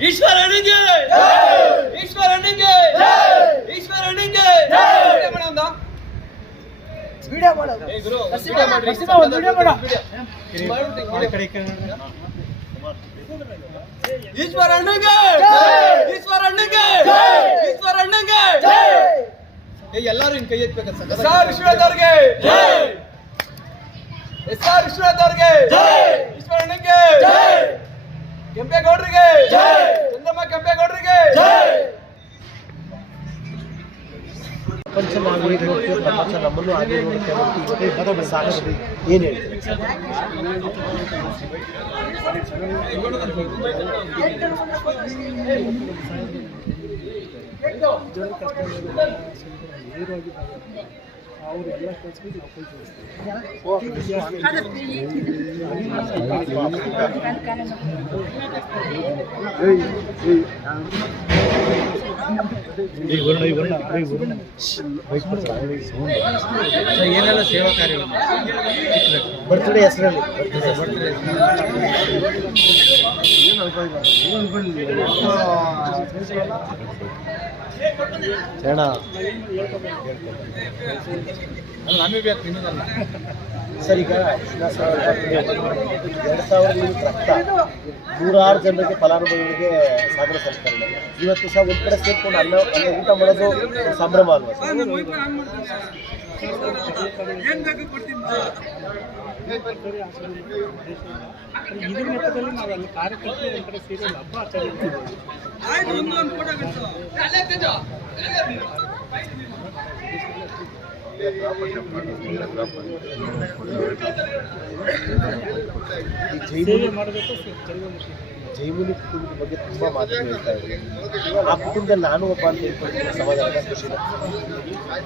ಈಶ್ವರನಿಗೆ video ಮಾಡು. ಈಶ್ವರ ಈಶ್ವರನಿಗೆ ಏ ಎಲ್ಲರೂ ಹಿಂಗ್ ಕೈ ಎತ್ಬೇಕು ಸರ್ ಆರ್ ವಿಶ್ವನಾಥ್ ಅವ್ರಿಗೆ ಎಸ್ ಆರ್ ವಿಶ್ವನಾಥ್ ಅವ್ರಿಗೆ ಈಶ್ವರನಿಗೆ ಕೆಂಪೇಗೌಡರಿಗೆ! ಚಂದ್ರಮ್ಮ ಕೆಂಪೇಗೌಡರಿಗೆ! ಪ್ರಪಂಚ ನಾವೇ ನೋಡ್ತೀವಿ ಪ್ರಪಂಚ ನಮ್ಮನ್ನು ಹಾಗೆ ನೋಡುತ್ತೆ ಸಾಗರದಲ್ಲಿ ಏನು ಹೇಳ್ತೀವಿ ಏನೆಲ್ಲ ಸೇವಾ ಕಾರ್ಯಗಳು ಬರ್ತ್ಡೇ ಹೆಸರಲ್ಲಿ. ಅಣ್ಣ ನಿಮಗಲ್ಲ ಸರ್ ಈಗ ಎರಡು ಸಾವಿರ ರಕ್ತ ನೂರಾರು ಜನರಿಗೆ ಫಲಾನುಭವಿಗಳಿಗೆ ಸಾಗರ ಸಲ್ಲಿಸ್ತಾರೆ. ಇವತ್ತು ಸಹ ಒಂದ್ ಕಡೆ ಸೇರ್ಕೊಂಡು ಅನ್ನ ಅನ್ನ ಊಟ ಮಾಡೋದು ಸಂಭ್ರಮ ಅಲ್ವಾ ಸರ್? ಇದ್ರ ಲೆಕ್ಕದಲ್ಲಿ ನಾವೆಲ್ಲ ಕಾರ್ಯಕರ್ತರು ಒಂದ್ ಕಡೆ ಸೇರಿ ಒಂದು ಹಬ್ಬ ಆಚರಣೆ ಮಾಡ್ತೀವಿ. ಈ ಸೇವೆ ಜೈಮುನಿ ಮಾಡಬೇಕು ಚರಿವಂತಿ ಜೈಮುನಿ ಕುಟುಂಬದ ಬಗ್ಗೆ ತುಂಬಾ ಮಾತು ಹೇಳ್ತಾ ಇದ್ದಾರೆ ಆ ಕುಟುಂಬದಲ್ಲಿ ನಾನು ಒಬ್ಬ ಅಂತ ಹೇಳ್ಕೊಂಡು ಸಮಾಧಾನ ಖುಷಿ ಆ-